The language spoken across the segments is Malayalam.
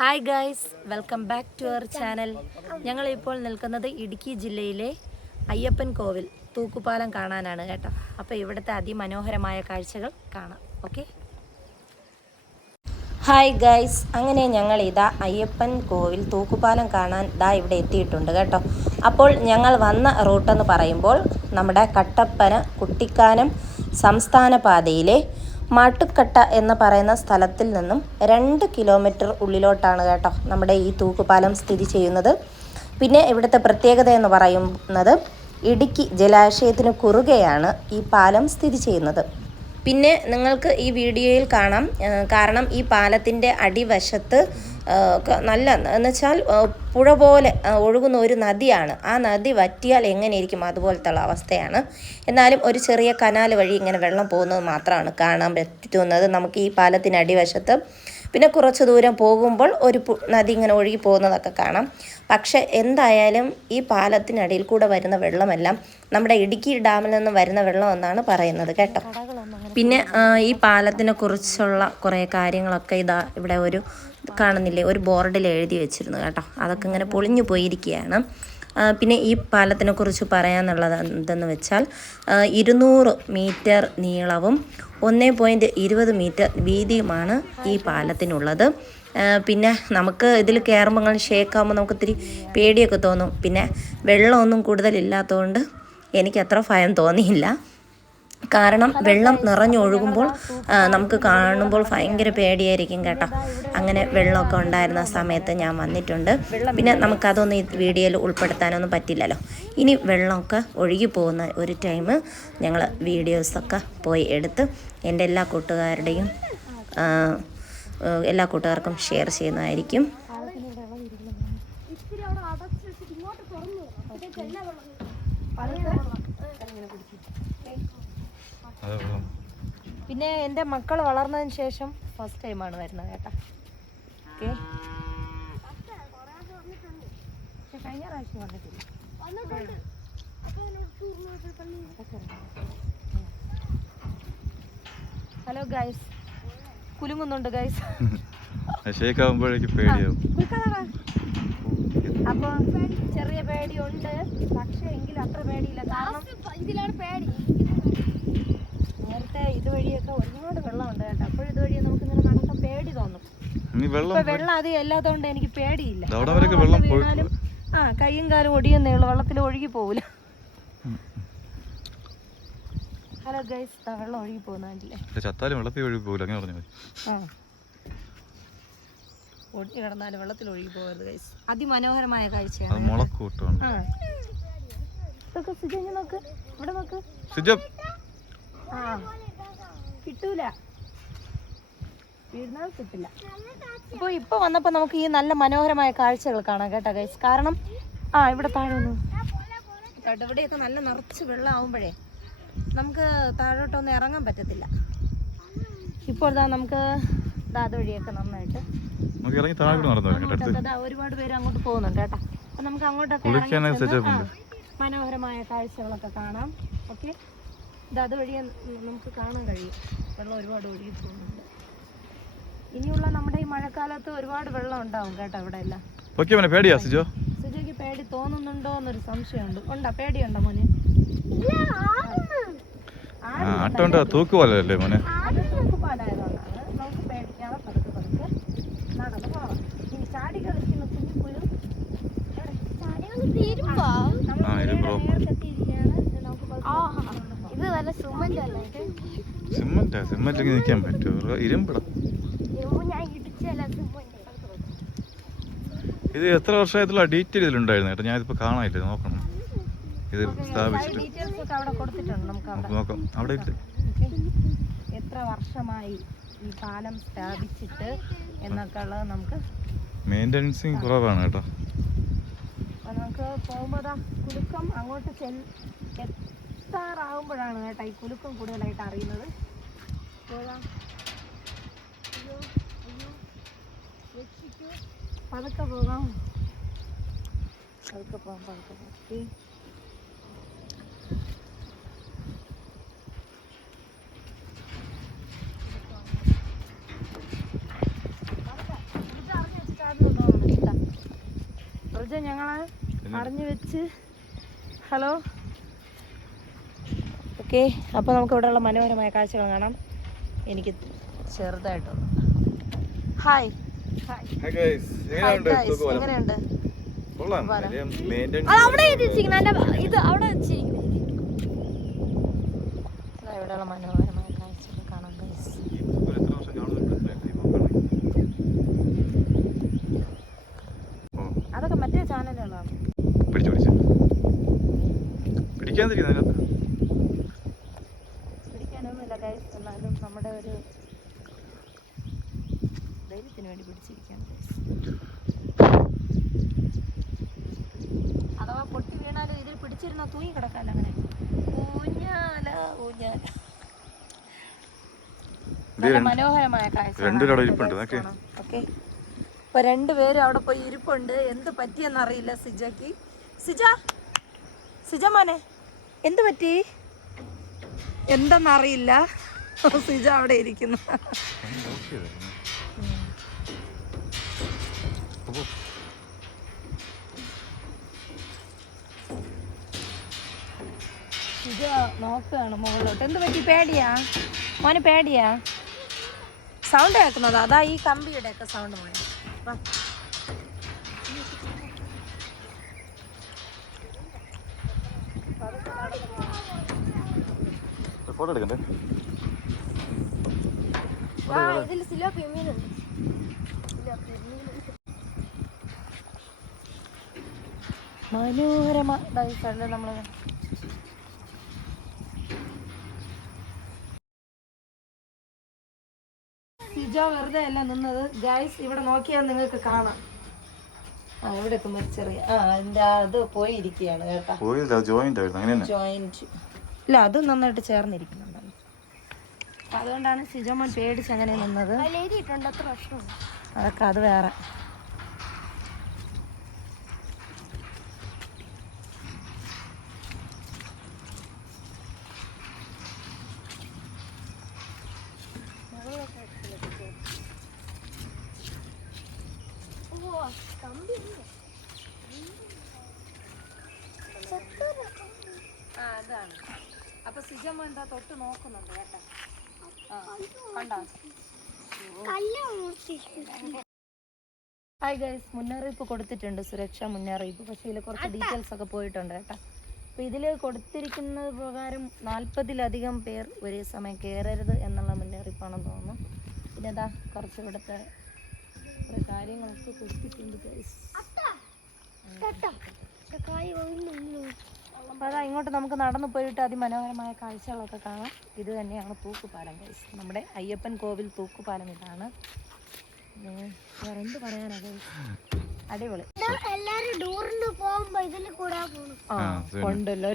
Hi guys, welcome back to our channel. ഞങ്ങളിപ്പോൾ നിൽക്കുന്നത് ഇടുക്കി ജില്ലയിലെ അയ്യപ്പൻ കോവിൽ തൂക്കുപാലം കാണാനാണ് കേട്ടോ. അപ്പോൾ ഇവിടുത്തെ അതിമനോഹരമായ കാഴ്ചകൾ കാണാം. ഓക്കെ, ഹായ് ഗൈസ്, അങ്ങനെ ഞങ്ങൾ ഇതാ അയ്യപ്പൻ കോവിൽ തൂക്കുപാലം കാണാൻ ഇവിടെ എത്തിയിട്ടുണ്ട് കേട്ടോ. അപ്പോൾ ഞങ്ങൾ വന്ന റൂട്ടെന്ന് പറയുമ്പോൾ നമ്മുടെ കട്ടപ്പന കുട്ടിക്കാനം സംസ്ഥാന പാതയിലെ മാട്ടുക്കട്ട എന്ന് പറയുന്ന സ്ഥലത്തിൽ നിന്നും 2 കിലോമീറ്റർ ഉള്ളിലോട്ടാണ് കേട്ടോ നമ്മുടെ ഈ തൂക്കുപാലം സ്ഥിതി ചെയ്യുന്നത്. പിന്നെ ഇവിടുത്തെ പ്രത്യേകത എന്ന് പറയുന്നത് ഇടുക്കി ജലാശയത്തിന് കുറുകെയാണ് ഈ പാലം സ്ഥിതി ചെയ്യുന്നത്. പിന്നെ നിങ്ങൾക്ക് ഈ വീഡിയോയിൽ കാണാം, കാരണം ഈ പാലത്തിൻ്റെ അടിവശത്ത് നല്ല എന്നുവെച്ചാൽ പുഴ പോലെ ഒഴുകുന്ന ഒരു നദിയാണ്. ആ നദി വറ്റിയാൽ എങ്ങനെയിരിക്കും അതുപോലത്തുള്ള അവസ്ഥയാണ്. എന്നാലും ഒരു ചെറിയ കനാൽ വഴി ഇങ്ങനെ വെള്ളം പോകുന്നത് മാത്രമാണ് കാണാൻ പറ്റുന്നത് നമുക്ക് ഈ പാലത്തിന് അടിവശത്ത്. പിന്നെ കുറച്ച് ദൂരം പോകുമ്പോൾ ഒരു നദി ഇങ്ങനെ ഒഴുകി പോകുന്നതൊക്കെ കാണാം. പക്ഷേ എന്തായാലും ഈ പാലത്തിനടിയിൽ കൂടെ വരുന്ന വെള്ളമെല്ലാം നമ്മുടെ ഇടുക്കി ഡാമിൽ നിന്ന് വരുന്ന വെള്ളം എന്നാണ് പറയുന്നത് കേട്ടോ. പിന്നെ ഈ പാലത്തിനെ കുറിച്ചുള്ള കുറേ കാര്യങ്ങളൊക്കെ ഇവിടെ ഒരു കാണുന്നില്ലേ, ഒരു ബോർഡിൽ എഴുതി വെച്ചിരുന്നു കേട്ടോ. അതൊക്കെ ഇങ്ങനെ പൊളിഞ്ഞു പോയിരിക്കുകയാണ്. പിന്നെ ഈ പാലത്തിനെ കുറിച്ച് പറയാനുള്ളത് എന്തെന്ന് വെച്ചാൽ 200 മീറ്റർ നീളവും 1.20 മീറ്റർ വീതിയുമാണ് ഈ പാലത്തിനുള്ളത്. പിന്നെ നമുക്ക് ഇതിൽ കയറുമ്പോൾ ഷേക്കാകുമ്പോൾ നമുക്ക് ഇത്തിരി പേടിയൊക്കെ തോന്നും. പിന്നെ വെള്ളമൊന്നും കൂടുതലില്ലാത്തതുകൊണ്ട് എനിക്ക് അത്ര ഭയം തോന്നിയില്ല. കാരണം വെള്ളം നിറഞ്ഞൊഴുകുമ്പോൾ നമുക്ക് കാണുമ്പോൾ ഭയങ്കര പേടിയായിരിക്കും കേട്ടോ. അങ്ങനെ വെള്ളമൊക്കെ ഉണ്ടായിരുന്ന സമയത്ത് ഞാൻ വന്നിട്ടുണ്ട്. പിന്നെ നമുക്കതൊന്നും ഈ വീഡിയോയിൽ ഉൾപ്പെടുത്താനൊന്നും പറ്റില്ലല്ലോ. ഇനി വെള്ളമൊക്കെ ഒഴുകി പോകുന്ന ഒരു ടൈം ഞങ്ങൾ വീഡിയോസൊക്കെ പോയി എടുത്ത് എൻ്റെ എല്ലാ കൂട്ടുകാർക്കും ഷെയർ ചെയ്യുന്നതായിരിക്കും. പിന്നെ എൻ്റെ മക്കൾ വളർന്നതിന് ശേഷം ഫസ്റ്റ് ടൈമാണ് വരുന്നത് കേട്ടോ. ഓക്കെ, കഴിഞ്ഞ പ്രാവശ്യം വന്നിട്ടില്ല. ഹലോ ഗൈസ്, കുലുങ്ങുന്നുണ്ട് ഗൈസ്. അപ്പൊ ചെറിയ പേടിയുണ്ട്, പക്ഷെ എങ്കിലും അത്ര പേടിയില്ല. കാരണം ഇതിലാണ് പേടി. നേരത്തെ ഇതുവഴിയൊക്കെ ഒരുപാട് വെള്ളമുണ്ട് കേട്ടോ. അപ്പോഴും ഇതുവഴി നമുക്ക് ഇങ്ങനെ നടക്കാൻ പേടി തോന്നും. ഇപ്പൊ വെള്ളം അധികം അല്ലാത്തതുകൊണ്ട് എനിക്ക് പേടിയില്ല. വീണാലും കയ്യും കാലും ഒടിയുന്നേ ഉള്ളു, വെള്ളത്തിൽ ഒഴുകി പോവില്ല. ഹലോ ഗൈസ്, വെള്ളം ഒഴുകി പോകുന്നില്ലേ? ഒഴുകി കിടന്നാലും വെള്ളത്തിൽ ഒഴുകി പോകരുത് ഗൈസ്. അതിമനോഹരമായ കാഴ്ചയാണ്. നോക്ക്, ഇവിടെ നോക്ക്. കിട്ടൂല, വീഴുന്നാൽ കിട്ടില്ല. ഇപ്പൊ വന്നപ്പോ നമുക്ക് ഈ നല്ല മനോഹരമായ കാഴ്ചകൾ കാണാം കേട്ടോ ഗൈസ്. കാരണം ഇവിടെ താഴെ കേട്ടോ, ഇവിടെയൊക്കെ നല്ല നിറച്ച് വെള്ളം ആവുമ്പോഴേ നമുക്ക് താഴോട്ടൊന്നും ഇറങ്ങാൻ പറ്റത്തില്ല. ഇപ്പോൾ നമുക്ക് അതുവഴിയൊക്കെ നന്നായിട്ട് ഒരുപാട് പേര് അങ്ങോട്ട് പോകുന്നുണ്ട് കേട്ടോ. അപ്പൊ നമുക്ക് അങ്ങോട്ടൊക്കെ മനോഹരമായ കാഴ്ചകളൊക്കെ കാണാം. ഓക്കെ, അതുവഴി നമുക്ക് കാണാൻ കഴിയും. വെള്ളം ഒരുപാട് ഒഴുകി പോകുന്നുണ്ട്. ഇനിയുള്ള നമ്മുടെ ഈ മഴക്കാലത്ത് ഒരുപാട് വെള്ളം ഉണ്ടാവും കേട്ടോ ഇവിടെ എല്ലാം. സുജയ്ക്ക് പേടി തോന്നുന്നുണ്ടോ എന്നൊരു സംശയമുണ്ട്. ഉണ്ടോ, പേടിയുണ്ടോ മോനെ? തൂക്കുപാലായതുകൊണ്ടാണ് നമുക്ക് പേടിക്കാതെ പതുക്കെ നടന്നു പോവാം. ഇനി ചാടി കളിക്കുന്ന കുഞ്ഞിപ്പോലും സിമന്റ് നിൽക്കാൻ പറ്റുമോ? ഇരുമ്പടം. ഇത് എത്ര വർഷമായിട്ടുള്ള ഡീറ്റെയിൽ ഇതിലുണ്ടായിരുന്നു കേട്ടോ. ഞാനിപ്പോ കാണാനില്ല, നോക്കണം. ഇത് സ്ഥാപിച്ചിട്ട് നോക്കാം. അവിടെ എത്ര വർഷമായി ഈ പാലം സ്ഥാപിച്ചിട്ട് എന്നൊക്കെ ഉള്ളത് നമുക്ക് മെയിൻ്റനൻസിങ് കുറവാണ് കേട്ടോ. നമുക്ക് പോകുമ്പോൾ കുലുക്കം അങ്ങോട്ട് എത്താറാകുമ്പോഴാണ് കേട്ടോ ഈ കുലുക്കം കൂടുതലായിട്ട് അറിയുന്നത്. പതുക്കെ പോകാം, പതുക്കെ പോകാം. സിജ ഞങ്ങളെ അറിഞ്ഞു വെച്ച് ഹലോ. ഓക്കെ, അപ്പോൾ നമുക്ക് ഇവിടെയുള്ള മനോഹരമായ കാഴ്ചകൾ കാണാം. എനിക്ക് ചെറുതായിട്ടൊന്ന് ഹായ് എങ്ങനെയുണ്ട്? ഇവിടെയുള്ള മനോഹരമായ കാഴ്ചകൾ കാണാം ഗൈസ്. അതൊക്കെ മറ്റേ ചാനലുകളാണ്. പിടിക്കാനൊന്നുമില്ല ഗൈസ്, എന്നാലും നമ്മുടെ ഒരു ധൈര്യത്തിന് വേണ്ടി പിടിച്ചിരിക്കുകയാണ് ഗൈസ്. അഥവാ പൊട്ടി വീണാലും ഇതിൽ പിടിച്ചിരുന്ന തൂങ്ങി കിടക്കാല്ല. അങ്ങനെ ഊഞ്ഞാല ഊഞ്ഞാല. മനോഹരമായ കാഴ്ച. ഓക്കെ, ഇപ്പൊ രണ്ടുപേരും അവിടെ പോയി ഇരിപ്പുണ്ട്. എന്ത് പറ്റിയെന്നറിയില്ല സിജയ്ക്ക്. സിജ മോനെ എന്ത് പറ്റി എന്തെന്നറിയില്ല. സിജ അവിടെ ഇരിക്കുന്നു. സിജ നോക്കുകയാണ് മുകളിലോട്ട്. എന്ത് പറ്റി? പേടിയാ മോനെ? പേടിയാ? സൗണ്ട് കേൾക്കുന്നതാ? അതാ ഈ കമ്പിയുടെ ഒക്കെ സൗണ്ട് മോനെ. ഫോട്ടോ എടുക്കണ്ടേ? മനോഹരമായി നമ്മള് സിജ വെറുതെ അല്ല നിന്നത് ഗൈസ്. ഇവിടെ നോക്കിയാൽ നിങ്ങൾക്ക് കാണാം. ഇവിടെ ചെറിയ അതിന്റെ അത് പോയിരിക്കുകയാണ് കേട്ടോ. ജോയിന്റ് ഇല്ല, അത് നന്നായിട്ട് ചേർന്നിരിക്കുന്നുണ്ടല്ലോ. അതുകൊണ്ടാണ് സിജോമൻ പേടിച്ച് അങ്ങനെ നിന്നത്. അതൊക്കെ അത് വേറെ. അതാണ്. അപ്പൊ സിജമ്മ എന്താ തൊട്ട് നോക്കുന്നുണ്ട് കേട്ടോ. കണ്ടോ? ഹായ് ഗൈസ്, മുന്നറിയിപ്പ് കൊടുത്തിട്ടുണ്ട്, സുരക്ഷാ മുന്നറിയിപ്പ്. പക്ഷേ ഇതിൽ കുറച്ച് ഡീറ്റെയിൽസ് ഒക്കെ പോയിട്ടുണ്ട് കേട്ടോ. അപ്പോൾ ഇതിൽ കൊടുത്തിരിക്കുന്നത് പ്രകാരം 40-ലധികം പേർ ഒരേ സമയം കയറരുത് എന്നുള്ള മുന്നറിയിപ്പാണെന്ന് തോന്നുന്നു. പിന്നെ ഇതാ കുറച്ച് ഇവിടുത്തെ കുറേ കാര്യങ്ങളൊക്കെ കൊടുത്തിട്ടുണ്ട് ഗൈസ്. അപ്പോൾ അതാ ഇങ്ങോട്ട് നമുക്ക് നടന്നു പോയിട്ട് അതിമനോഹരമായ കാഴ്ചകളൊക്കെ കാണാം. ഇത് തന്നെയാണ് തൂക്കുപാലം ഗൈസ്. നമ്മുടെ അയ്യപ്പൻ കോവിൽ തൂക്കുപാലം ഇതാണ്. വേറെ എന്ത് പറയാനാ ഗൈസ്, അടിപൊളി. ഉണ്ടല്ലോ.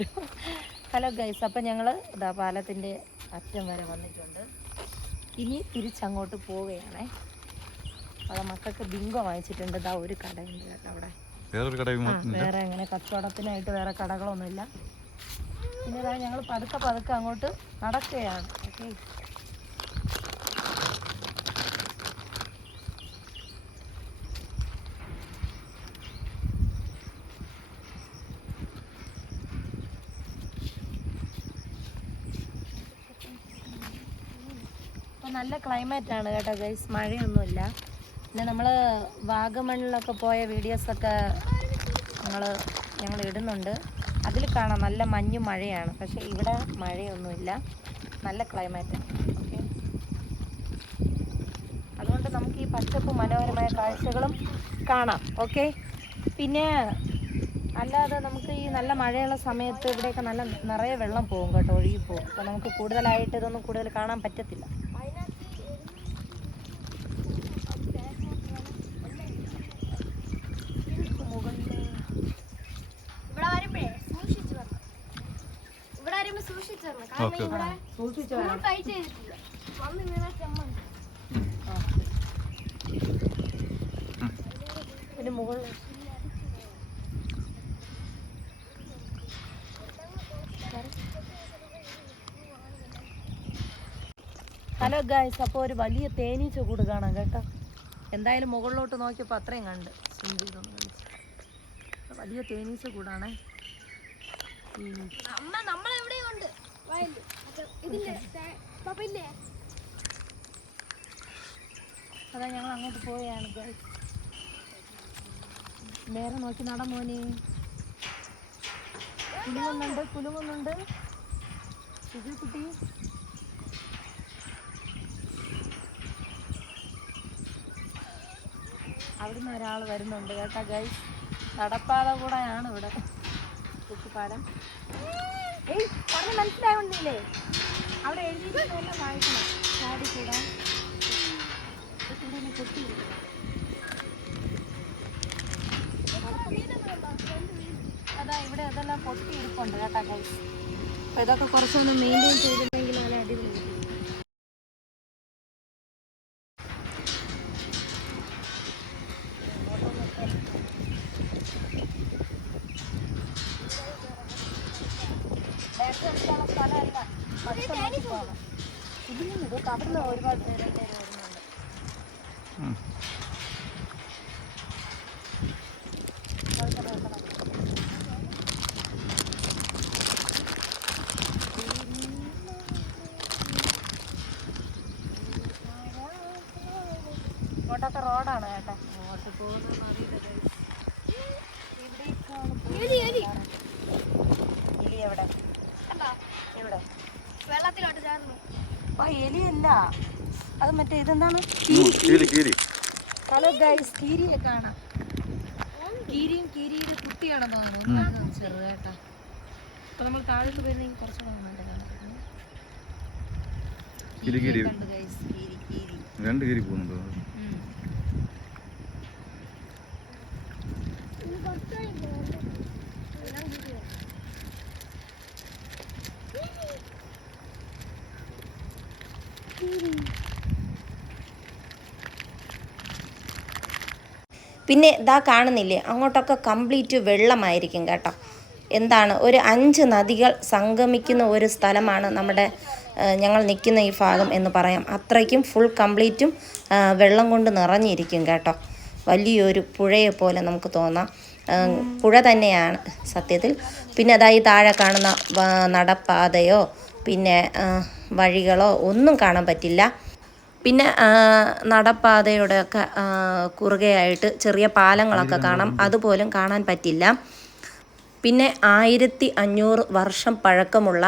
ഹലോ ഗൈസ്, അപ്പം ഞങ്ങൾ ഇതാ പാലത്തിൻ്റെ അറ്റം വരെ വന്നിട്ടുണ്ട്. ഇനി തിരിച്ചങ്ങോട്ട് പോവുകയാണേ. അവിടെ മക്കൾക്ക് ബിങ്കോ വാങ്ങിച്ചിട്ടുണ്ട്. ഇതാ ഒരു കടയുണ്ട് കേട്ടോ അവിടെ. വേറെ അങ്ങനെ കച്ചവടത്തിനായിട്ട് വേറെ കടകളൊന്നുമില്ല. പിന്നെ ഇതാ ഞങ്ങൾ പതുക്കെ അങ്ങോട്ട് നടക്കുകയാണ്. ഓക്കെ, ഇപ്പം നല്ല ക്ലൈമറ്റാണ് കേട്ടോ ഗൈസ്, മഴയൊന്നുമില്ല. പിന്നെ നമ്മൾ വാഗമണ്ണിലൊക്കെ പോയ വീഡിയോസൊക്കെ ഞങ്ങൾ ഇടുന്നുണ്ട്. അതിൽ കാണാം നല്ല മഞ്ഞും മഴയാണ്. പക്ഷേ ഇവിടെ മഴയൊന്നുമില്ല, നല്ല ക്ലൈമറ്റാണ്. ഓക്കെ, അതുകൊണ്ട് നമുക്ക് ഈ പച്ചപ്പും മനോഹരമായ കാഴ്ചകളും കാണാം. ഓക്കെ, പിന്നെ അല്ലാതെ നമുക്ക് ഈ നല്ല മഴയുള്ള സമയത്ത് ഇവിടെയൊക്കെ നല്ല നിറയെ വെള്ളം പോകും കേട്ടോ, ഒഴുകിപ്പോകും. അപ്പോൾ നമുക്ക് കൂടുതലായിട്ട് ഇതൊന്നും കൂടുതൽ കാണാൻ പറ്റത്തില്ല. പിന്നെ മുകളിൽ ഹലോ ഗായ്സ്, അപ്പോൾ ഒരു വലിയ തേനീച്ച കൂട് കാണാം കേട്ടോ. എന്തായാലും മുകളിലോട്ട് നോക്കിയപ്പോൾ അത്രയും കണ്ട്. വലിയ തേനീച്ച കൂടാണ്. അതാ ഞങ്ങൾ അങ്ങോട്ട് പോവുകയാണ്. നേരെ നോക്കി നടമോനെ. കുലുങ്ങുന്നുണ്ട് സുജു കുട്ടി. അവിടുന്ന് ഒരാൾ വരുന്നുണ്ട് കേട്ടോ ഗൈസ്. നടപ്പാത കൂടെയാണ് ഇവിടെ തൂക്കുപാലം. പറഞ്ഞ് മനസ്സിലാവുന്നില്ലേ? അവിടെ എഴുതിയിട്ടെല്ലാം വായിക്കണം. ചാടി കൂടാൻ പൊട്ടി. അതാ ഇവിടെ അതെല്ലാം പൊട്ടി ഇരിപ്പുണ്ട് കേട്ടോ ഗൈസ്. അപ്പോൾ ഇതൊക്കെ കുറച്ചൊന്ന് മെയിൻറ്റെയിൻ ചെയ്തിട്ടുണ്ടെങ്കിൽ നല്ല അടിപൊളി. സ്ഥലമല്ല, ഇതിൽ അവിടുന്ന് ഒരുപാട് പേര് വരുന്നുണ്ട്. ഇങ്ങോട്ടൊക്കെ റോഡാണ് കേട്ടോ. അങ്ങോട്ട് പോകുന്ന എലി എവിടെ? എവിടെ? വെള്ളത്തിലോട്ട് ചേർന്നു. എലിയല്ല, അത് മറ്റേ ഇതെന്താണ്? ഹലോ ഗൈസ്, കീരിയെ കാണാം. കീരിയുടെ കുട്ടിയാണെന്ന് തോന്നുന്നു. ചെറുതായിട്ടാ. അപ്പൊ നമ്മൾ താഴോട്ട് പോയിരുന്നെങ്കിൽ കുറച്ചുകൂടെ രണ്ട് കീരി പോകുന്നുണ്ടോ? പിന്നെ ഇതാ കാണുന്നില്ലേ, അങ്ങോട്ടൊക്കെ കംപ്ലീറ്റ് വെള്ളമായിരിക്കും കേട്ടോ. എന്താണ്, ഒരു 5 നദികൾ സംഗമിക്കുന്ന ഒരു സ്ഥലമാണ് നമ്മുടെ ഞങ്ങൾ നിൽക്കുന്ന ഈ ഭാഗം എന്ന് പറയാം. അത്രയ്ക്കും ഫുൾ കംപ്ലീറ്റും വെള്ളം കൊണ്ട് നിറഞ്ഞിരിക്കും കേട്ടോ. വലിയൊരു പുഴയെ പോലെ നമുക്ക് തോന്നാം. പുഴ തന്നെയാണ് സത്യത്തിൽ. പിന്നെ അതായി താഴെ കാണുന്ന നടപ്പാതയോ പിന്നെ വഴികളോ ഒന്നും കാണാൻ പറ്റില്ല. പിന്നെ നടപ്പാതയുടെയൊക്കെ കുറുകയായിട്ട് ചെറിയ പാലങ്ങളൊക്കെ കാണാം, അതുപോലും കാണാൻ പറ്റില്ല. പിന്നെ 1500 വർഷം പഴക്കമുള്ള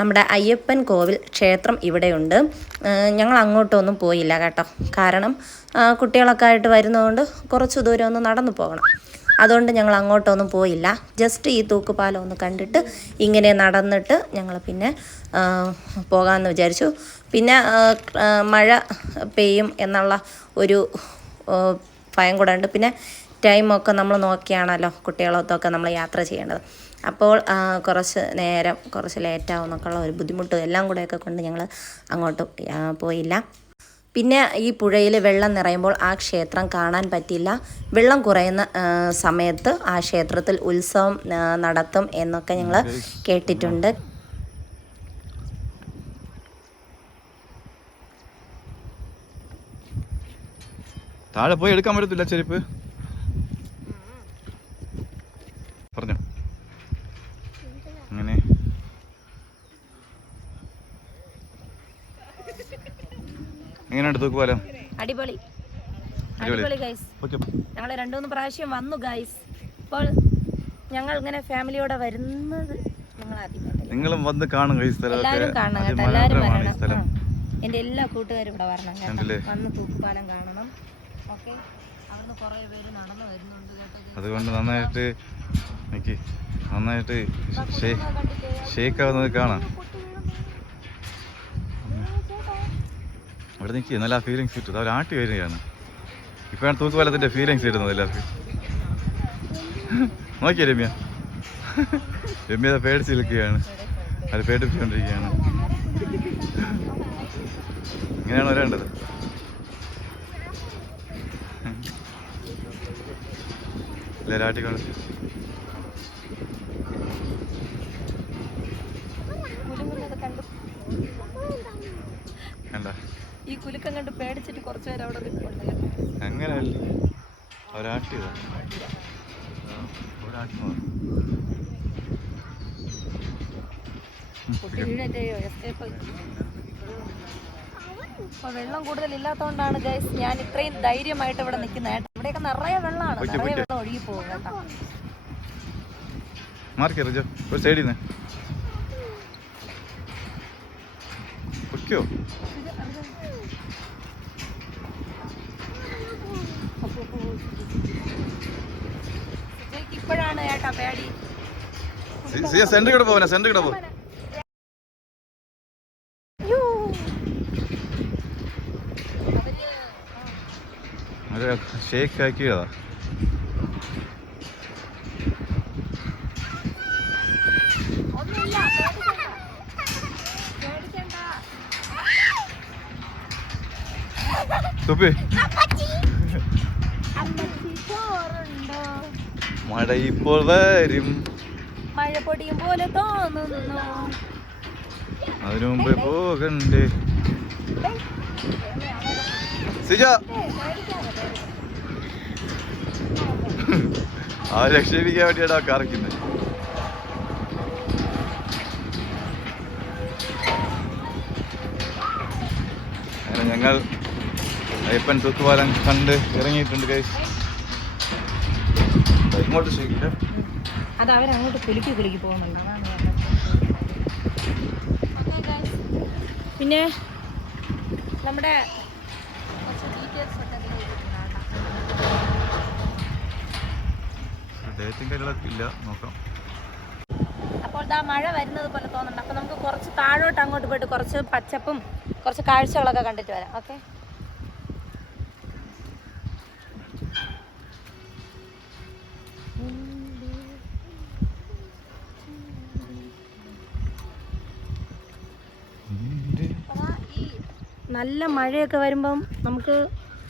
നമ്മുടെ അയ്യപ്പൻ കോവിൽ ക്ഷേത്രം ഇവിടെയുണ്ട്. ഞങ്ങൾ അങ്ങോട്ടൊന്നും പോയില്ല കേട്ടോ, കാരണം കുട്ടികളൊക്കെ ആയിട്ട് വരുന്നതുകൊണ്ട് കുറച്ച് ദൂരം ഒന്ന് നടന്നു പോകണം. അതുകൊണ്ട് ഞങ്ങൾ അങ്ങോട്ടൊന്നും പോയില്ല. ജസ്റ്റ് ഈ തൂക്കുപാലം ഒന്ന് കണ്ടിട്ട് ഇങ്ങനെ നടന്നിട്ട് ഞങ്ങൾ പിന്നെ പോകാമെന്ന് വിചാരിച്ചു. പിന്നെ മഴ പെയ്യും എന്നുള്ള ഒരു ഭയം കൂടെ ഉണ്ട്. പിന്നെ ടൈമൊക്കെ നമ്മൾ നോക്കിയാണല്ലോ കുട്ടികളൊത്തൊക്കെ നമ്മൾ യാത്ര ചെയ്യേണ്ടത്. അപ്പോൾ കുറച്ച് നേരം കുറച്ച് ലേറ്റാവും എന്നൊക്കെയുള്ള ഒരു ബുദ്ധിമുട്ടും എല്ലാം കൂടെയൊക്കെ കൊണ്ട് ഞങ്ങൾ അങ്ങോട്ട് പോയില്ല. പിന്നെ ഈ പുഴയിൽ വെള്ളം നിറയുമ്പോൾ ആ ക്ഷേത്രം കാണാൻ പറ്റില്ല. വെള്ളം കുറയുന്ന സമയത്ത് ആ ക്ഷേത്രത്തിൽ ഉത്സവം നടത്തും എന്നൊക്കെ ഞങ്ങൾ കേട്ടിട്ടുണ്ട്. താഴെ പോയി എടുക്കാൻ പറ്റത്തില്ല ചെരുപ്പ്. പറഞ്ഞോ അങ്ങനെ. എങ്ങനെയുണ്ട് തൂക്കുപാലം? അടിപൊളി ഗൈസ്. ഞങ്ങൾ 2-3 പ്രാവശ്യം വന്നു ഗൈസ്. ഇപ്പോൾ ഞങ്ങൾ ഇങ്ങനെ ഫാമിലിയോടെ വരുന്നത് ഞങ്ങൾ ആദ്യമായിട്ട്. നിങ്ങളും വന്ന് കാണും ഗൈസ്. എല്ലാവരും കാണണം കേട്ടോ, എല്ലാവരും വരണം. എൻ്റെ എല്ലാ കൂട്ടുകാരും ഇവിടെ വരണം കേട്ടോ, വന്ന് തൂക്കുപാലം കാണണം. ഓക്കെ, അവിടുന്ന് കുറേ പേര് നടന്നു വരുന്നുണ്ട് കേട്ടോ. അതുകൊണ്ട് നന്നായിട്ട് ഷേക്ക് ആവുന്നത് കാണാം. അവിടെ നിൽക്കുക, നല്ല ഫീലിങ്സ് കിട്ടും. അവർ ആട്ടി വരികയാണ്. ഇപ്പോഴാണ് തൂക്കുപാലത്തിൻ്റെ ഫീലിങ്സ് കിട്ടുന്നത് എല്ലാവർക്കും. നോക്കിയ രമ്യ പേടിച്ച് നിൽക്കുകയാണ്, അത് പേടിപ്പിച്ചുകൊണ്ടിരിക്കുകയാണ്. ഇങ്ങനെയാണ് വരേണ്ടത്. എല്ലാവരും ആട്ടിക്കൊണ്ട് ഈ കുലുക്കം കണ്ട് പേടിച്ചിട്ട് കുറച്ചു നേരം അവിടെ നിൽപ്പുണ്ട്. അങ്ങനെയല്ല, അവരാട്ടിയതാ. അപ്പൊ വെള്ളം കൂടുതലില്ലാത്തതുകൊണ്ടാണ് ഗൈസ് ഞാൻ ഇത്രയും ധൈര്യമായിട്ട് ഇവിടെ നിൽക്കുന്നത്. ഇവിടെയൊക്കെ നിറയെ വെള്ളമാണ്, നിറയെ വെള്ളം ഒഴുകി പോകും കേട്ടോ. സൈഡിന്ന് പൊയ്ക്കോ. ഇപ്പോഴാണ് ഏട്ടാ പേടി. സെന്റർ കൂടെ പോവാ, സെന്റർ കൂടെ പോ. ഷേക്ക് ആക്കിയതാ. തുപ്പി മഴ ഇപ്പോൾ വരും, മഴ പൊടിയും പോലെ തോന്നുന്നു, അതിനു മുമ്പേ പോകണ്ടേ. സിജ ആ രക്ഷീപിക്കാൻ വേണ്ടിയാണ് കറക്കുന്നത്. അങ്ങനെ ഞങ്ങൾ അയ്യപ്പൻ തൂക്കുപാലം കണ്ട് ഇറങ്ങിയിട്ടുണ്ട് ഗൈസ്. ഇങ്ങോട്ട് ശരിക്കില്ല, അത് അവരങ്ങോട്ട് കുലുക്കി കുലുക്കി പോകുന്നുണ്ട്. പിന്നെ നമ്മുടെ ഇല്ല നോക്കാം. അപ്പോൾ ദാ മഴ വരുന്നത് പോലെ തോന്നുന്നുണ്ട്. അപ്പോൾ നമുക്ക് കുറച്ച് താഴോട്ട് അങ്ങോട്ട് പോയിട്ട് കുറച്ച് പച്ചപ്പും കുറച്ച് കാഴ്ചകളൊക്കെ കണ്ടിട്ട് വരാം. ഓക്കെ, നല്ല മഴയൊക്കെ വരുമ്പം നമുക്ക്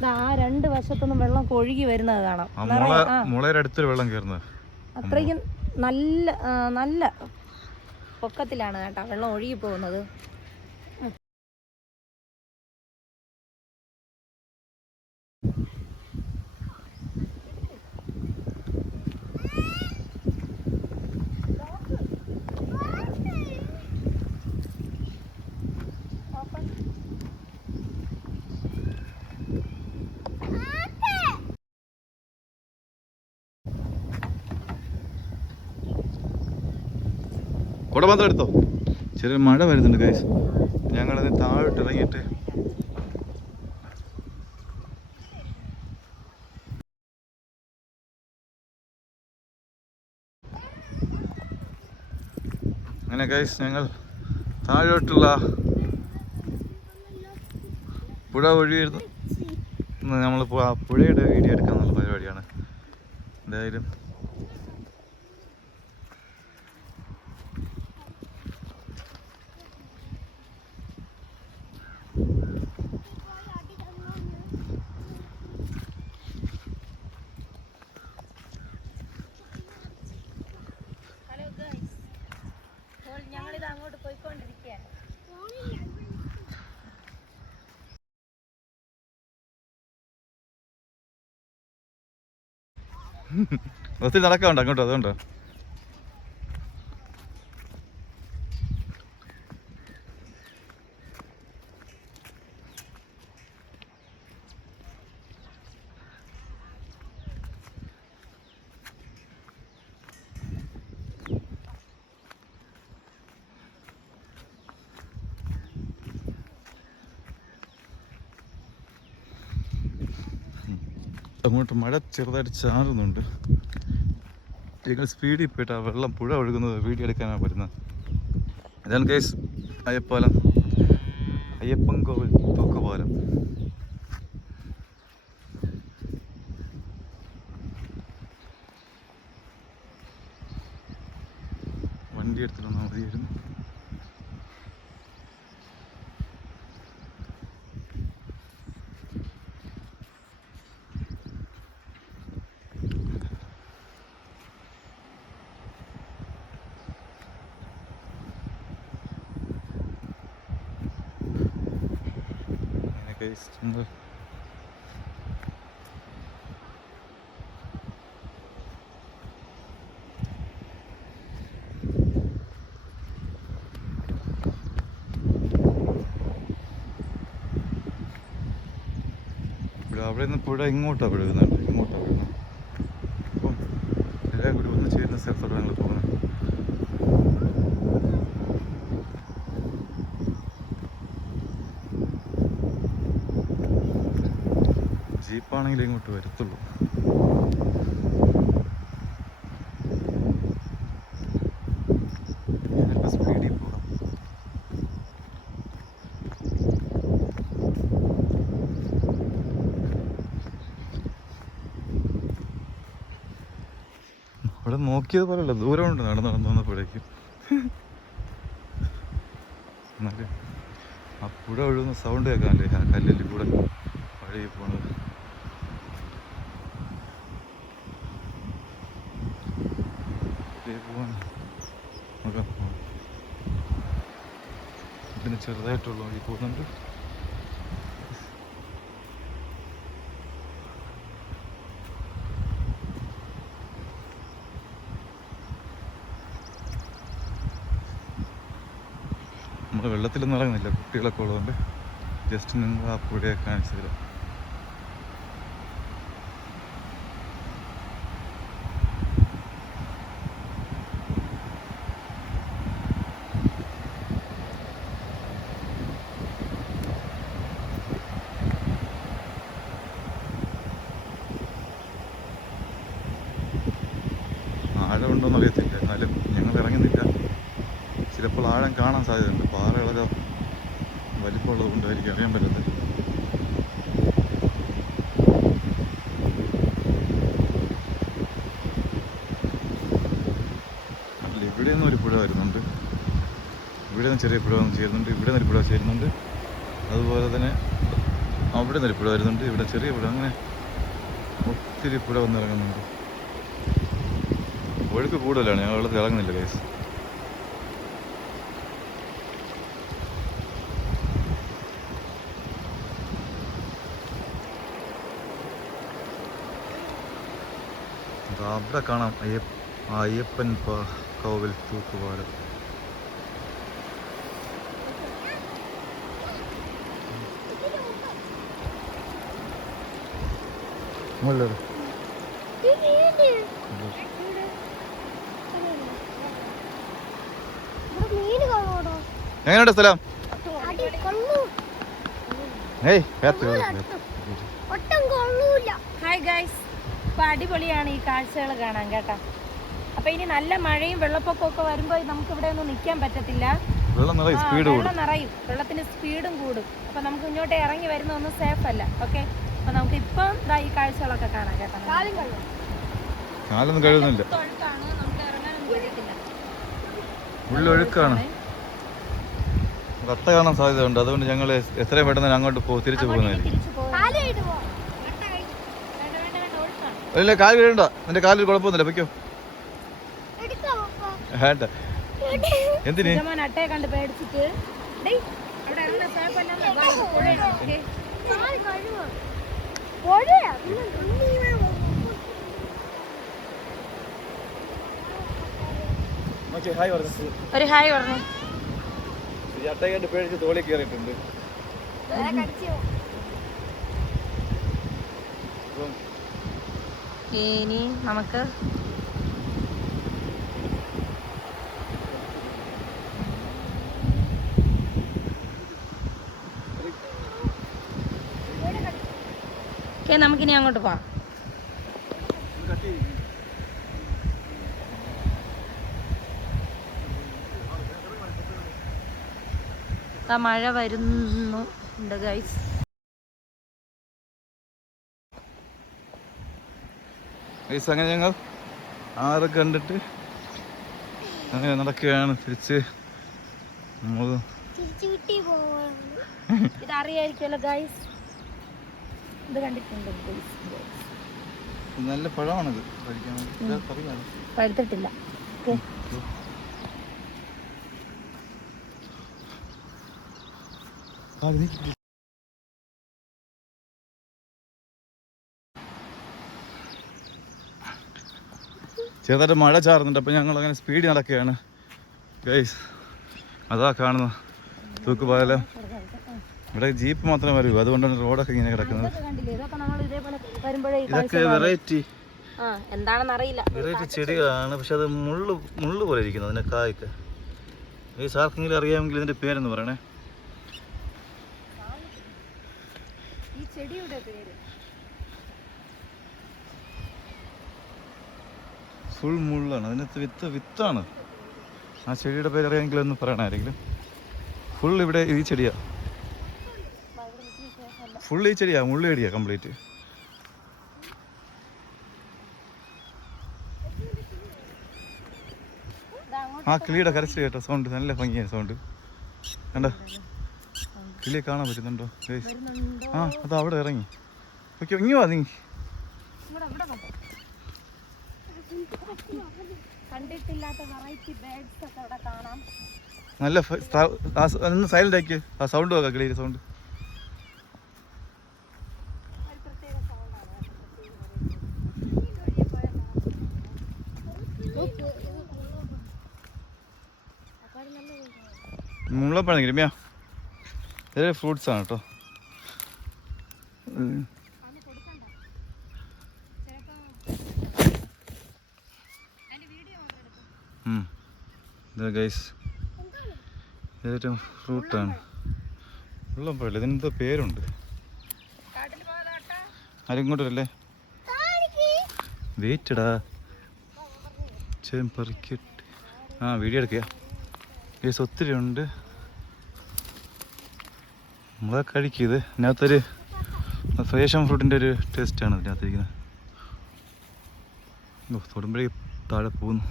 ആ രണ്ട് വശത്തൊന്നും വെള്ളം ഒഴുകി വരുന്നത് കാണാം. അടുത്തൊരു വെള്ളം കയറുന്നത് അത്രയ്ക്കും നല്ല നല്ല പൊക്കത്തിലാണ് കേട്ടോ വെള്ളം ഒഴുകി പോകുന്നത്. കുട മാത്രം എടുത്തോ. ചെറിയ മഴ വരുന്നുണ്ട് ഗൈസ്. ഞങ്ങളത് താഴോട്ട് ഇറങ്ങിയിട്ട് അങ്ങനെ ഗൈസ് ഞങ്ങൾ താഴോട്ടുള്ള പുഴ ഒഴുകിയിരുന്നു. നമ്മൾ ആ പുഴയുടെ വീഡിയോ എടുക്കാന്നുള്ള പരിപാടിയാണ്. എന്തായാലും അങ്ങോട്ട് പോയിക്കൊണ്ടിരിക്കുകയാണ്. ഒത്തിരി നടക്കാറുണ്ട് അങ്ങോട്ടോ, അതുകൊണ്ടോ. അങ്ങോട്ട് മഴ ചെറുതായിട്ട് ചാറുന്നുണ്ട്. ഞങ്ങൾ സ്പീഡിൽ പോയിട്ട് ആ വെള്ളം പുഴ ഒഴുകുന്നത് വീഡിയോ എടുക്കാനാണ് വരുന്നത്. ഇതാണ് കേസ് അയ്യപ്പാലം, അയ്യപ്പൻ കോവിൽ തൂക്കുപാലം. വണ്ടി എടുത്തിട്ട് വന്നാൽ മതിയായിരുന്നു. നമ്മൾ അവിടെ നിന്ന് പുഴ ഇങ്ങോട്ടാണ് ഒഴുകുന്നുണ്ട്, ഇങ്ങോട്ടാണ് ഒഴുകുന്നത്. അപ്പം എല്ലാം കൂടി ഒന്ന് ചേരുന്ന സ്ഥലത്തോടെ ഞങ്ങൾ പോകുന്നത്. ജീപ്പാണെങ്കിൽ ഇങ്ങോട്ട് വരത്തുള്ളൂ. ഇതിനൊക്കെ സ്പീഡിൽ പോകാം. ഇവിടെ നോക്കിയത് പോലെയല്ല, ദൂരമുണ്ട് നടന്ന് വന്നപ്പോഴേക്കും. എന്നാലും ആ പുഴ ഒഴുകുന്ന സൗണ്ട് കേൾക്കാനല്ലേ ആ കല്ലിൽ കൂടെ വഴി പോണത്. പിന്നെ ചെറുതായിട്ടുള്ള വഴി പോകുന്നുണ്ട്. നമ്മൾ വെള്ളത്തിലൊന്നും ഇറങ്ങുന്നില്ല, കുട്ടികളൊക്കെ ഉള്ളതുകൊണ്ട് ജസ്റ്റ് നിങ്ങൾ ആ പുഴയെ കാണിച്ചു തരാം. ആഴമുണ്ടോയെന്ന് അറിയത്തില്ല, എന്നാലും ഞങ്ങൾ ഇറങ്ങുന്നില്ല. ചിലപ്പോൾ ആഴം കാണാൻ സാധ്യതയുണ്ട്, പാറകളൊക്കെ വലിപ്പമുള്ളത് കൊണ്ട് എനിക്ക് അറിയാൻ പറ്റത്തില്ല. അല്ല, ഇവിടെ നിന്നും ഒരു പുഴ വരുന്നുണ്ട്, ഇവിടെ നിന്ന് ചെറിയ പുഴ വന്ന് ചേരുന്നുണ്ട്, ഇവിടെ നിന്നൊരു പുഴ ചേരുന്നുണ്ട്, അതുപോലെ തന്നെ അവിടെ നിന്നൊരു പുഴ വരുന്നുണ്ട്, ഇവിടെ ചെറിയ പുഴ, അങ്ങനെ ഒത്തിരി പുഴ വന്നിറങ്ങുന്നുണ്ട്. ഒഴുക്ക് കൂടുതലാണ്, ഞങ്ങൾ വെള്ളത്തിൽ ഇറങ്ങുന്നില്ല കേസ്. അവിടെ കാണാം അയ്യപ്പൻ കോവിൽ തൂക്കുപാലം. എങ്ങനെയുണ്ട് സ്ഥലം? ഹായ് ഗൈസ്, ഇപ്പൊ അടിപൊളിയാണ് ഈ കാഴ്ചകൾ കാണാൻ കേട്ടോ. അപ്പൊ ഇനി നല്ല മഴയും വെള്ളപ്പൊക്കവും ഒക്കെ വരുമ്പോൾ നമുക്ക് ഇവിടെ ഒന്നും നിൽക്കാൻ പറ്റത്തില്ല. വെള്ളം നിറയും, വെള്ളത്തിന് സ്പീഡും കൂടും. അപ്പൊ നമുക്ക് ഇങ്ങോട്ട് ഇറങ്ങി വരുന്ന ഒന്നും സേഫ് അല്ല. ഓക്കെ, അപ്പൊ നമുക്ക് ഇപ്പം ഈ കാഴ്ചകളൊക്കെ കാണാം കേട്ടോ. കാലൊന്നും കഴുകുന്നില്ല, നമുക്ക് ഇറങ്ങാനൊന്നും പറ്റത്തില്ല, ഉള്ളൊഴുക്കാണ്. കട്ട കാണാൻ സാധ്യതയുണ്ട്, അതുകൊണ്ട് ഞങ്ങൾ എത്രയും പെട്ടെന്ന് അങ്ങോട്ട് തിരിച്ചു പോകുന്നതായിരിക്കും. ഇല്ല, കാല് വീഴണ്ട, നിന്റെ കാലിൽ കുഴപ്പമൊന്നുമില്ല, പൊയ്ക്കോ. വേണ്ട, എന്തിന് അട്ടയെ കണ്ട് പേടിച്ചിട്ട് ഒരു ഹായ് പറഞ്ഞു. അട്ടയെ കണ്ട് പേടിച്ച് തോളി കയറിയിട്ടുണ്ട്. ഇനി നമുക്ക് നമുക്കിനി അങ്ങോട്ട് പോവാം. മഴ വരുന്നുണ്ട് ഗൈസ്. അങ്ങനെ ഞങ്ങൾ ആറ് കണ്ടിട്ട് അങ്ങനെ നടക്കുകയാണ് തിരിച്ച്. ഇതറിയായിരിക്കുമല്ലോ ഗൈസ്, ഇത് കണ്ടിട്ടുണ്ട്. നല്ല പഴമാണിത്, പഴുത്തിട്ടില്ല. ചെറുതായിട്ട് മഴ ചാറുന്നുണ്ട്, അപ്പോൾ ഞങ്ങൾ അങ്ങനെ സ്പീഡിൽ നടക്കുകയാണ് ഗൈസ്. അതാ കാണുന്ന തൂക്കുപാലം. ഇവിടെ ജീപ്പ് മാത്രമേ വരൂ, അതുകൊണ്ടാണ് റോഡൊക്കെ ഇങ്ങനെ കിടക്കുന്നത്. വരുമ്പോഴേ ഇതൊക്കെ വെറൈറ്റി എന്താണെന്ന് അറിയില്ല. വെറൈറ്റി ചെടികളാണ്, പക്ഷെ അത് മുള്ളു പോലെ ഇരിക്കുന്നു അതിന്റെ കായൊക്കെ. ഈ സാർക്കെങ്കിലും അറിയാമെങ്കിൽ ഇതിന്റെ പേരെന്ന് പറയണേ. ഈ ചെടിയുടെ പേര് ഫുൾ മുള്ളാണ്, അതിനകത്ത് വിത്താണ്. ആ ചെടിയുടെ പേര് അറിയാമെങ്കിൽ ഒന്ന് പറയണേ ആരെങ്കിലും. ഫുൾ ഇവിടെ ഈ ചെടിയാ, ഫുൾ ഈ ചെടിയാ, മുള്ളു ചെടിയാ കംപ്ലീറ്റ്. ആ കിളിയുടെ കരച്ചിൽ കേട്ടോ, സൗണ്ട് നല്ല ഭംഗിയാണ് സൗണ്ട്. കണ്ടോ കിളിയെ കാണാൻ പറ്റുന്നുണ്ടോ? ആ അത് അവിടെ ഇറങ്ങി. ഓക്കെ ഇങ്ങി വാ നീ. കണ്ടിട്ടില്ലാത്ത വെറൈറ്റി ബേർഡ്സ് ഒക്കെ അവിടെ കാണാം. നല്ല ഒന്ന് സൈലന്റ് ആക്കി ആ സൗണ്ട് നോക്കാം, കിളിയുടെ സൗണ്ട്. മുള്ളപ്പഴം കിരുമിയാ, ഇതൊരു ഫ്രൂട്ട്സ് ആണ് കേട്ടോ. ഗൈസ് ഇതൊരു ഫ്രൂട്ടാണ്, മുള്ളപ്പഴം. ഇതിനെന്തോ പേരുണ്ട്, ആരും ഇങ്ങോട്ട് വരല്ലേ. വെയിറ്റടാ പറിക്കട്ടെ. ആ വീഡിയോ എടുക്കുക ഗൈസ്, ഒത്തിരി ഉണ്ട്. നമ്മളെ കഴിക്കും. ഇത് ഇതിനകത്തൊരു ഫേഷൻ ഫ്രൂട്ടിൻ്റെ ഒരു ടേസ്റ്റാണ് ഇതിനകത്തിരിക്കുന്നത്. തൊടുമ്പോഴേക്ക് താഴെ പോകുന്നു,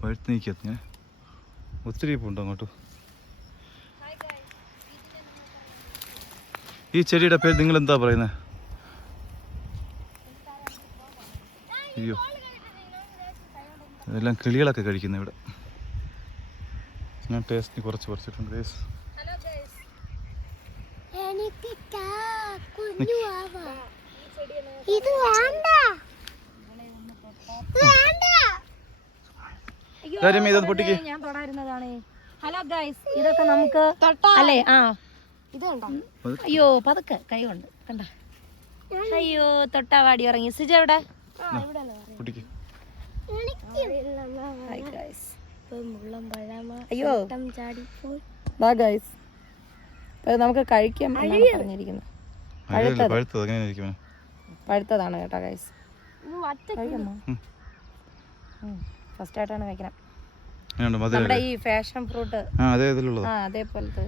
പഴുത്ത് നീക്കിയത് ഞാൻ ഒത്തിരി പോകുന്നുണ്ടോ അങ്ങോട്ട്. ഈ ചെടിയുടെ പേര് നിങ്ങൾ എന്താ പറയുന്നത്? അയ്യോ ഇതെല്ലാം കിളികളൊക്കെ കഴിക്കുന്നത് ഇവിടെ. ഞാൻ ടേസ്റ്റിന് കുറച്ച് പറിച്ചിട്ടുണ്ട് ഗൈസ്. ഞാൻ തൊടായിരുന്നതാണ്. ഹലോ ഗൈസ്, ഇതൊക്കെ നമുക്ക് അല്ലേ? ആ ഇത് കണ്ടോ? അയ്യോ പതുക്കെ കൈ കൊണ്ട് കണ്ട. അയ്യോ തൊട്ടാവാടി ഇറങ്ങി. സിജ എവിടെ? അയ്യോ ഗൈസ് നമുക്ക് കഴിക്കാം പറഞ്ഞിരിക്കുന്നത്. പഴുത്തതാണ് കേട്ടോ ഗൈസ്. ഫസ്റ്റ് ആയിട്ടാണ് കഴിക്കണം. നമ്മുടെ ഈ ഫാഷൻ ഫ്രൂട്ട് അതേപോലത്തെ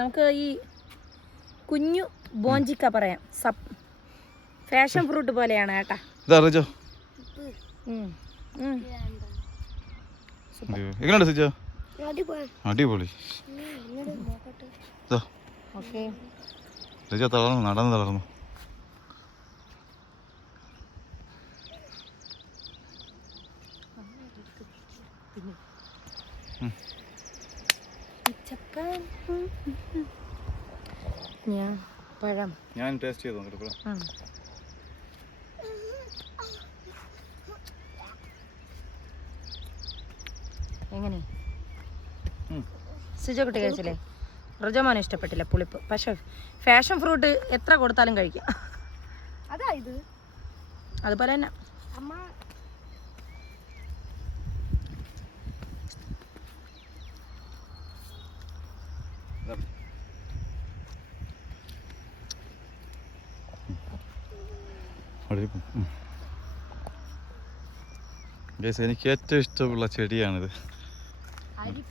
നമുക്ക് ഈ കുഞ്ഞു ബോഞ്ചിക്ക പറയാം. ഫാഷൻ ഫ്രൂട്ട് പോലെയാണ് കേട്ടാ. അടിപൊളി. നടന്നു ഞാൻ ടേസ്റ്റ് ചെയ്തു നോക്കട്ടെ. എങ്ങനെ സിജ കുട്ടി കഴിച്ചില്ലേ? റജോമാനും ഇഷ്ടപ്പെട്ടില്ല പുളിപ്പ്. പക്ഷെ ഫാഷൻ ഫ്രൂട്ട് എത്ര കൊടുത്താലും കഴിക്കാം. അതായത് അതുപോലെ തന്നെ എനിക്ക് ഏറ്റവും ഇഷ്ടമുള്ള ചെടിയാണിത്.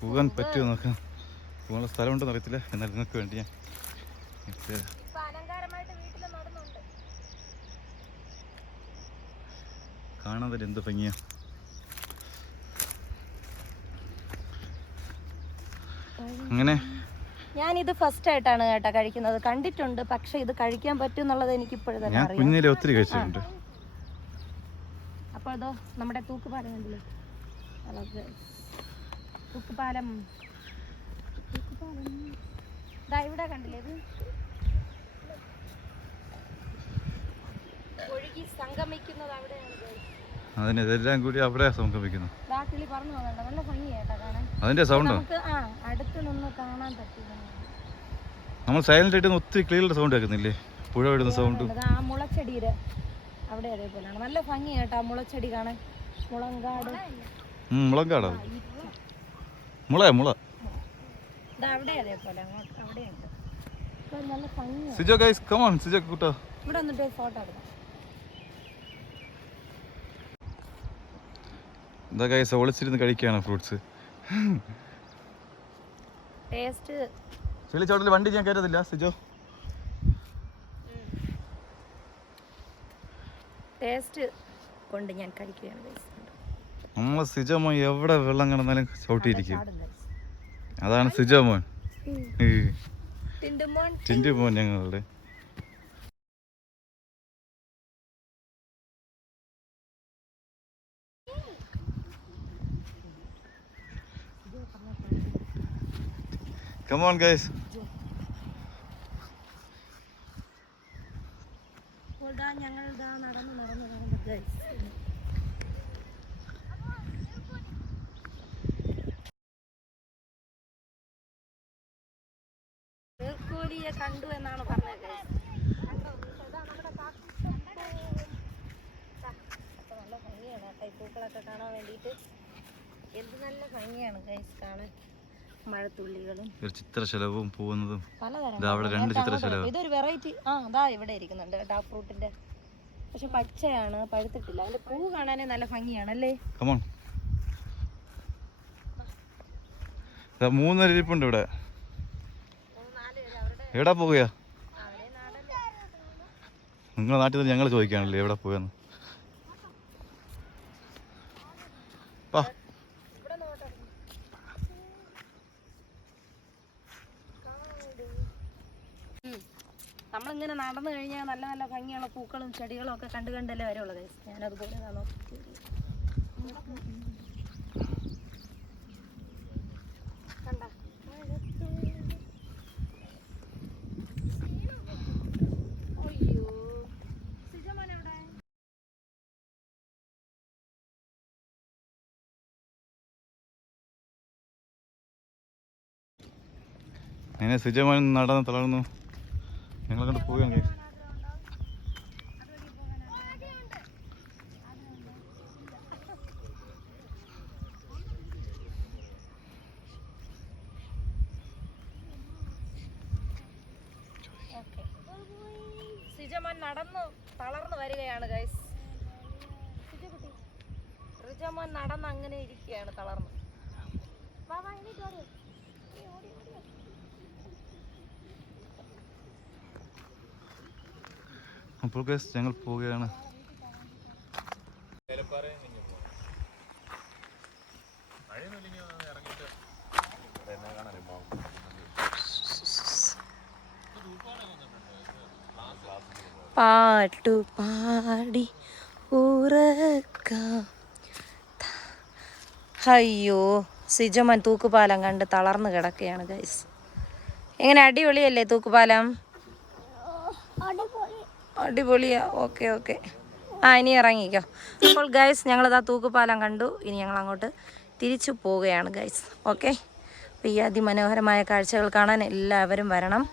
പോകാൻ പറ്റുമോ നോക്കാം. പോകാനുള്ള സ്ഥലമുണ്ടെന്ന് അറിയത്തില്ല, എന്നാൽ നിങ്ങൾക്ക് വേണ്ടി ഞാൻ കാണാൻ തന്നെ എന്ത് ഭംഗിയാ. അങ്ങനെ ഞാനിത് ഫസ്റ്റ് ആയിട്ടാണ് കേട്ടോ കഴിക്കുന്നത്. കണ്ടിട്ടുണ്ട്, പക്ഷെ ഇത് കഴിക്കാൻ പറ്റും എന്നുള്ളത് എനിക്ക് ഇപ്പോഴും തന്നെ അറിയാം. കുഞ്ഞിലെ ഒത്തിരി കഴിച്ചിട്ടുണ്ട്. അപ്പോൾ അതോ നമ്മുടെ തൂക്കുപാലം കണ്ടില്ലേ? തൂക്കുപാലം ഇവിടെ കണ്ടില്ലേ? ഇത് ഒഴുകി സംഗമിക്കുന്നത് അവിടെയാണ്. അതിന് ഇതെല്ലാം കൂടി അവിടെ സംഗമിക്കുന്നു. കിളി പറഞ്ഞു പോകണ്ട, നല്ല ഭംഗിയായിട്ടാ കാണാൻ. അതിന്റെ സൗണ്ടോ? നമുക്ക് അടുത്ത് നിന്ന് കാണാൻ പറ്റും. നമ്മൾ സൈലന്റ് ആയിട്ട് ഒത്തിരി കിളികളുടെ സൗണ്ട് കേൾക്കുന്നില്ലേ? പുഴ വിടുന്ന സൗണ്ട്. ആ മുളച്ചെടിയുടെ അവിടെ അതേപോലെയാണ്. നല്ല ഭംഗിയായിട്ടാ മുളച്ചെടി കാണാൻ. മുളങ്കാട്. മുളങ്കാടോ? മുള അവിടെ അതേപോലെ അവിടെയുണ്ട്. നല്ല ഭംഗിയാണ്. Sijo guys come on, Sijo കൂട്ടാ ഇവിടെ വന്നിട്ട് ഫോട്ടോ എടുക്കാം. എന്താ ഗൈസ് ഒളിച്ചിരുന്ന് കഴിക്കുകയാണ് ഫ്രൂട്ട്സ്. ടേസ്റ്റ് ചെളിച്ചോട്ടിൽ വണ്ടി ഞാൻ കയറ്റത്തില്ല സിജോ. ടേസ്റ്റ് കൊണ്ട് ഞാൻ കഴിക്കുകയാണ്. നമ്മളെ സിജോ മോൻ എവിടെ വെള്ളം കിടന്നാലും ചവിട്ടിയിരിക്കും. അതാണ് സിജോ മോൻ. ടിൻഡു മോൻ ഞങ്ങളുടെ. Come on guys. ഞങ്ങൾ നടന്ന് നീർക്കോലിയെ കണ്ടു എന്നാണ് പറഞ്ഞത്. നല്ല ഭംഗിയാണ് കേട്ടോ ഈ പൂക്കളൊക്കെ കാണാൻ വേണ്ടിയിട്ട്. എന്ത് നല്ല ഭംഗിയാണ് ഗൈസ് കാണാൻ. മഴത്തുള്ളികളും ചിത്രശലഭവും പോകുന്നതും പലതരം. ഇതൊരു വെറൈറ്റി. അതാ ഇവിടെ ഇരിക്കുന്നുണ്ട് കേട്ടോ ആ ഫ്രൂട്ടിന്റെ. പക്ഷെ പച്ചയാണ്, പഴുത്തിട്ടില്ല. അതിന്റെ പൂ കാണാനേ നല്ല ഭംഗിയാണല്ലേ. മൂന്നരിപ്പുണ്ട് ഇവിടെ. എവിടെ പോവുകയാ? നിങ്ങളുടെ നാട്ടിൽ നിന്ന് ഞങ്ങൾ ചോദിക്കാണല്ലേ എവിടെ പോയെന്ന്. നമ്മളിങ്ങനെ നടന്നു കഴിഞ്ഞാൽ നല്ല നല്ല ഭംഗിയുള്ള പൂക്കളും ചെടികളും ഒക്കെ കണ്ടു കണ്ടല്ലേ വരുള്ളത്. ഞാനതുപോലെ അങ്ങനെ സിജോമോൻ നടന്ന് തളർന്നു. ഞങ്ങളങ്ങോട്ട് പോവുകയാണ്. സിജോമോൻ നടന്നു തളർന്നു വരികയാണ് ഗൈസ്. സിജോമോൻ നടന്ന് അങ്ങനെ ഇരിക്കുകയാണ് തളർന്നു. അപ്പോൾ ഗൈസ് ഞങ്ങൾ പോവുകയാണ്. പാട്ടു പാടി ഉറക്കാം. അയ്യോ സിജോമോൻ തൂക്കുപാലം കണ്ട് തളർന്നു കിടക്കുകയാണ് ഗൈസ്. എങ്ങനെ അടിപൊളിയല്ലേ തൂക്കുപാലം? അടിപൊളിയാ. Okay okay. ഇനി ഇറങ്ങിക്കോ. അപ്പോൾ ഗൈസ് ഞങ്ങളിതാ തൂക്കുപാലം കണ്ടു. ഇനി ഞങ്ങൾ അങ്ങോട്ട് തിരിച്ചു പോവുകയാണ് ഗൈസ്. ഓക്കെ. അപ്പോൾ ഈ അതിമനോഹരമായ കാഴ്ചകൾ കാണാൻ എല്ലാവരും വരണം.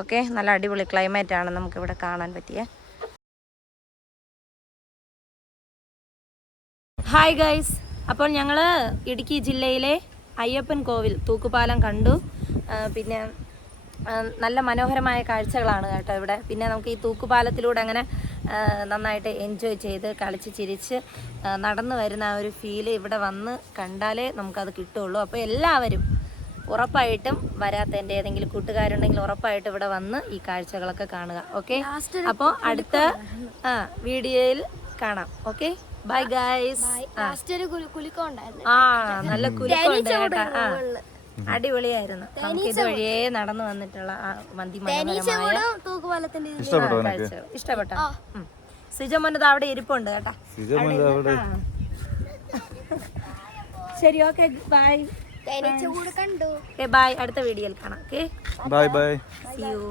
ഓക്കെ. നല്ല അടിപൊളി ക്ലൈമറ്റാണ് നമുക്കിവിടെ കാണാൻ പറ്റിയ. Hi guys. അപ്പോൾ ഞങ്ങൾ ഇടുക്കി ജില്ലയിലെ അയ്യപ്പൻ കോവിൽ തൂക്കുപാലം കണ്ടു. പിന്നെ നല്ല മനോഹരമായ കാഴ്ചകളാണ് കേട്ടോ ഇവിടെ. പിന്നെ നമുക്ക് ഈ തൂക്കുപാലത്തിലൂടെ അങ്ങനെ നന്നായിട്ട് എൻജോയ് ചെയ്ത് കളിച്ച് ചിരിച്ച് നടന്നു വരുന്ന ആ ഒരു ഫീല് ഇവിടെ വന്ന് കണ്ടാലേ നമുക്കത് കിട്ടുള്ളൂ. അപ്പോൾ എല്ലാവരും ഉറപ്പായിട്ടും വരാത്തതിൻ്റെ ഏതെങ്കിലും കൂട്ടുകാരുണ്ടെങ്കിൽ ഉറപ്പായിട്ട് ഇവിടെ വന്ന് ഈ കാഴ്ചകളൊക്കെ കാണുക. ഓക്കെ. അപ്പോൾ അടുത്ത വീഡിയോയിൽ കാണാം. ഓക്കെ. Bye guys. നല്ല കുലുക്കമുണ്ട് കേട്ടോ. അടിപൊളിയായിരുന്നു. നമുക്ക് ഇതുവഴിയേ നടന്നു വന്നിട്ടുള്ള ആ ഇഷ്ടപ്പെട്ടോ? സിജോമോനത് അവിടെ ഇരിപ്പുണ്ട് കേട്ടാ. ശരി. ഓക്കെ. ബൈ. ബൈ. അടുത്ത വീഡിയോയിൽ കാണാം. Okay. Bye bye. See you.